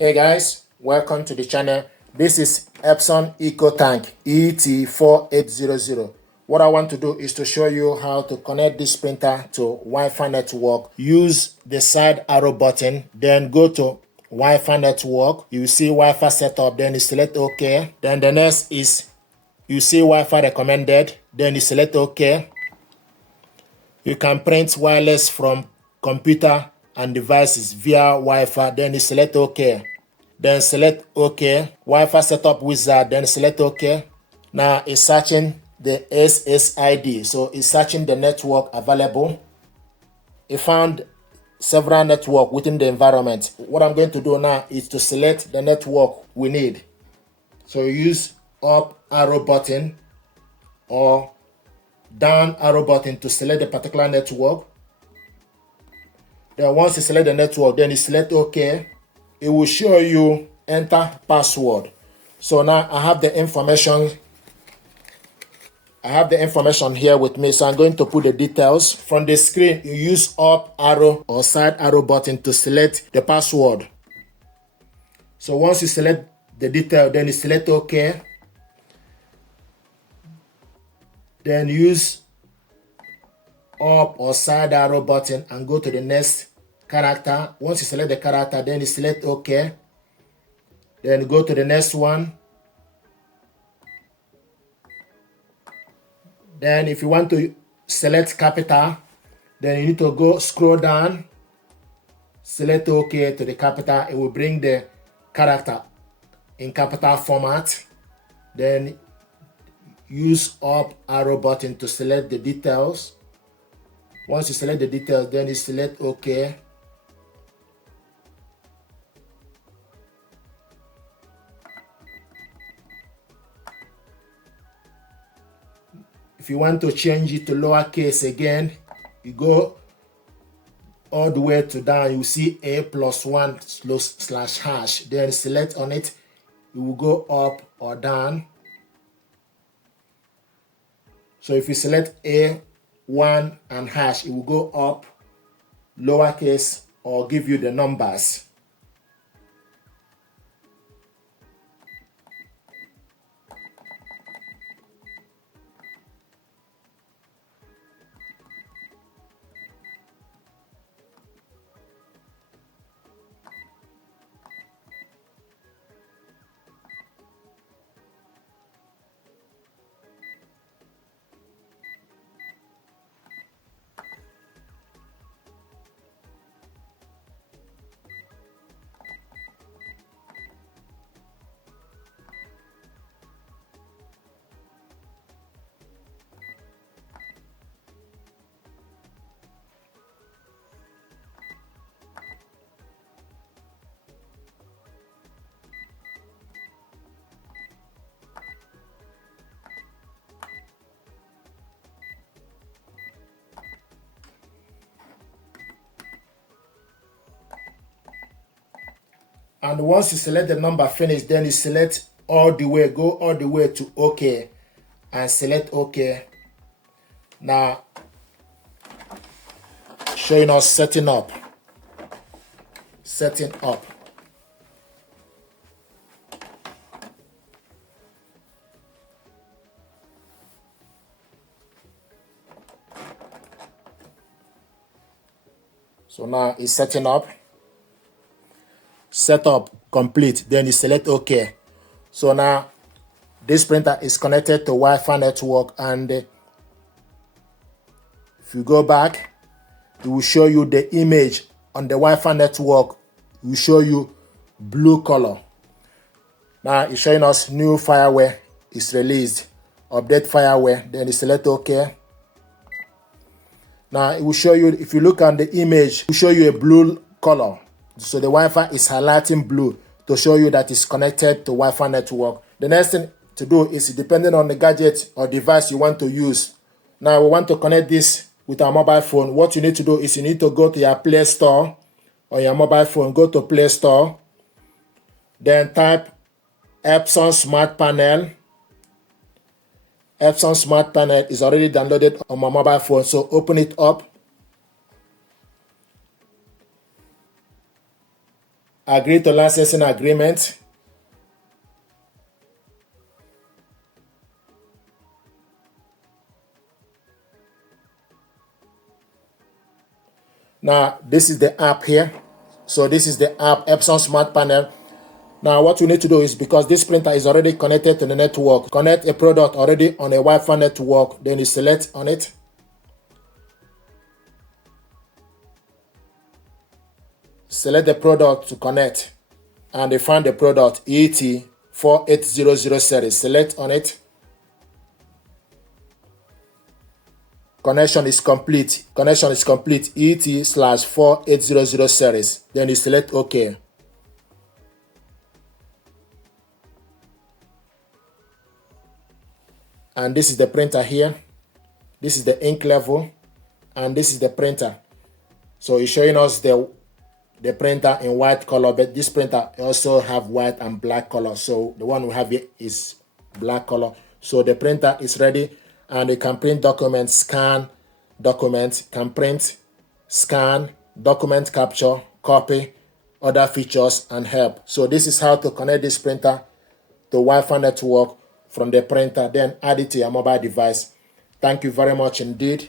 Hey guys, welcome to the channel. This is Epson EcoTank ET-4800. What I want to do is to show you how to connect this printer to Wi-Fi network. Use the side arrow button, then go to Wi-Fi network. You see Wi-Fi setup, then you select OK. Then the next is you see Wi-Fi recommended, then you select OK. You can print wireless from computer and devices via Wi-Fi, then you select OK. Then select OK. Wi-Fi setup wizard, then select OK. Now it's searching the SSID, so it's searching the network available. It found several networks within the environment. What I'm going to do now is to select the network we need. So use up arrow button or down arrow button to select the particular network. Then once you select the network, then you select OK. It will show you enter password. So now I have the information. Here with me. So I'm going to put the details. From the screen, you use up arrow or side arrow button to select the password. So once you select the detail, then you select OK. Then use up or side arrow button and go to the next character. Once you select the character, then you select OK. Then go to the next one. Then if you want to select capital, then you need to go scroll down, select OK to the capital. It will bring the character in capital format. Then use up arrow button to select the details. Once you select the details, then you select OK. If you want to change it to lowercase again, you go all the way to down. You see A+1/#. Then select on it. You will go up or down. So if you select A1 and hash, it will go up, lowercase, or give you the numbers. And once you select the number finish, then you select all the way, go all the way to OK and select OK. Now, showing us setting up. So now it's setting up. Setup complete, then you select OK. So now this printer is connected to Wi-Fi network, and if you go back, it will show you the image on the Wi-Fi network. It will show you blue color. Now it's showing us new firmware is released, update firmware, then you select OK. Now it will show you, if you look at the image, it will show you a blue color. So the Wi-Fi is highlighting blue to show you that it's connected to Wi-Fi network. The next thing to do is, depending on the gadget or device you want to use. Now we want to connect this with our mobile phone. What you need to do is you need to go to your Play Store on your mobile phone. Go to Play Store. Then type Epson Smart Panel. Epson Smart Panel is already downloaded on my mobile phone. So open it up. Agree to licensing agreement. Now, this is the app here. So this is the app, Epson Smart Panel. Now, what we need to do is, because this printer is already connected to the network, connect a product already on a Wi-Fi network, then you select on it. Select the product to connect, and they find the product ET-4800 series. Select on it. Connection is complete. Connection is complete. ET/4800 series. Then you select OK. And this is the printer here. This is the ink level, and this is the printer. So it's showing us the printer in white color, but this printer also have white and black color. So the one we have here is black color. So the printer is ready, and you can print documents, scan documents, can print, scan, document capture, copy, other features, and help. So this is how to connect this printer to Wi-Fi network from the printer, then add it to your mobile device. Thank you very much indeed.